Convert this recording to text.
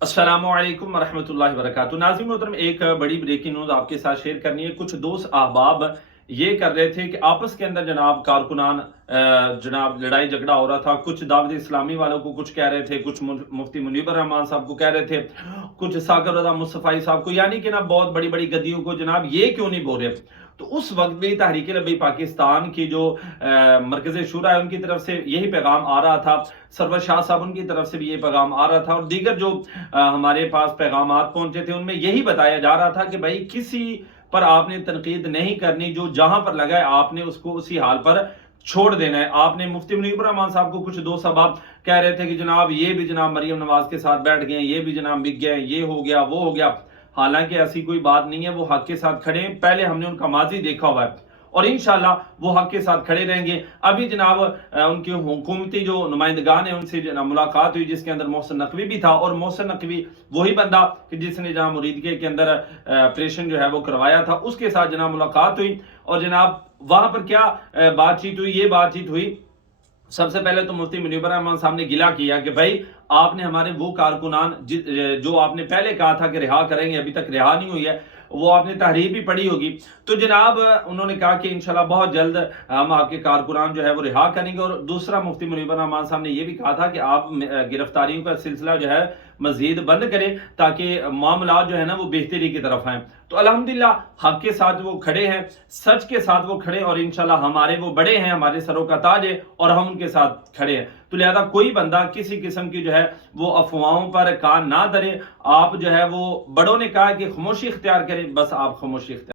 अस्सलामुअलैकुम वरहमतुल्लाहि वबरकातुहू। नाज़रीन मोहतरम, एक बड़ी ब्रेकिंग न्यूज़ आपके साथ शेयर करनी है। कुछ दोस्त अहबाब ये कर रहे थे कि आपस के अंदर जनाब कारकुनान जनाब लड़ाई झगड़ा हो रहा था। कुछ दावत इस्लामी वालों को कुछ कह रहे थे, कुछ मुफ्ती मुनीबर रहमान साहब को कह रहे थे, कुछ सागर रज़ा मुस्तफ़ाई साहब को, यानी कि ना बहुत बड़ी बड़ी गद्दियों को जनाब ये क्यों नहीं बोल रहे। तो उस वक्त भी तहरीक लब्बैक पाकिस्तान की जो मरकज़ शूरा है उनकी तरफ से यही पैगाम आ रहा था। सरवर शाह साहब उनकी तरफ से भी ये पैगाम आ रहा था, और दीगर जो हमारे पास पैगामात पहुंचे थे उनमें यही बताया जा रहा था कि भाई किसी पर आपने तनकीद नहीं करनी, जो जहां पर लगा है आपने उसको उसी हाल पर छोड़ देना है। आपने मुफ्ती मुनीबर रहमान साहब को कुछ दो सबब कह रहे थे कि जनाब ये भी जनाब मरियम नवाज के साथ बैठ गए, ये भी जनाब बिक गए, ये हो गया वो हो गया। हालांकि ऐसी कोई बात नहीं है, वो हक के साथ खड़े हैं। पहले हमने उनका माजी देखा हुआ है और इंशाल्लाह वो हक के साथ खड़े रहेंगे। अभी जनाब उनके हुकूमती जो नुमाइंदगान है उनसे जनाब मुलाकात हुई, जिसके अंदर मोहसिन नकवी भी था। और मोहसिन नकवी वही बंदा कि जिसने जनाब मुरीदके के अंदर ऑपरेशन जो है वो करवाया था, उसके साथ जनाब मुलाकात हुई। और जनाब वहां पर क्या बातचीत हुई, ये बातचीत हुई। सबसे पहले तो मुफ्ती मुनीबर रहमान साहब ने गिला किया कि भाई आपने हमारे वो कारकुनान जो आपने पहले कहा था कि रिहा करेंगे, अभी तक रिहा नहीं हुई है, वो आपने तहरीर भी पढ़ी होगी। तो जनाब उन्होंने कहा कि इंशाल्लाह बहुत जल्द हम आपके कारकुनान जो है वो रिहा करेंगे। और दूसरा, मुफ्ती मुनीबर रहमान साहब ने ये भी कहा था कि आप गिरफ्तारियों का सिलसिला जो है मजीद बंद करें, ताकि मामला जो है ना वो बेहतरी की तरफ आए। तो अल्हम्दुलिल्लाह हक के साथ वो खड़े हैं, सच के साथ वो खड़े, और इंशाल्लाह हमारे वो बड़े हैं, हमारे सरों का ताज है और हम उनके साथ खड़े हैं। तो लिहाजा कोई बंदा किसी किस्म की जो है वो अफवाहों पर कान ना धरे। आप जो है वो बड़ों ने कहा कि खामोशी इख्तियार करें, बस आप खामोशी इख्तियार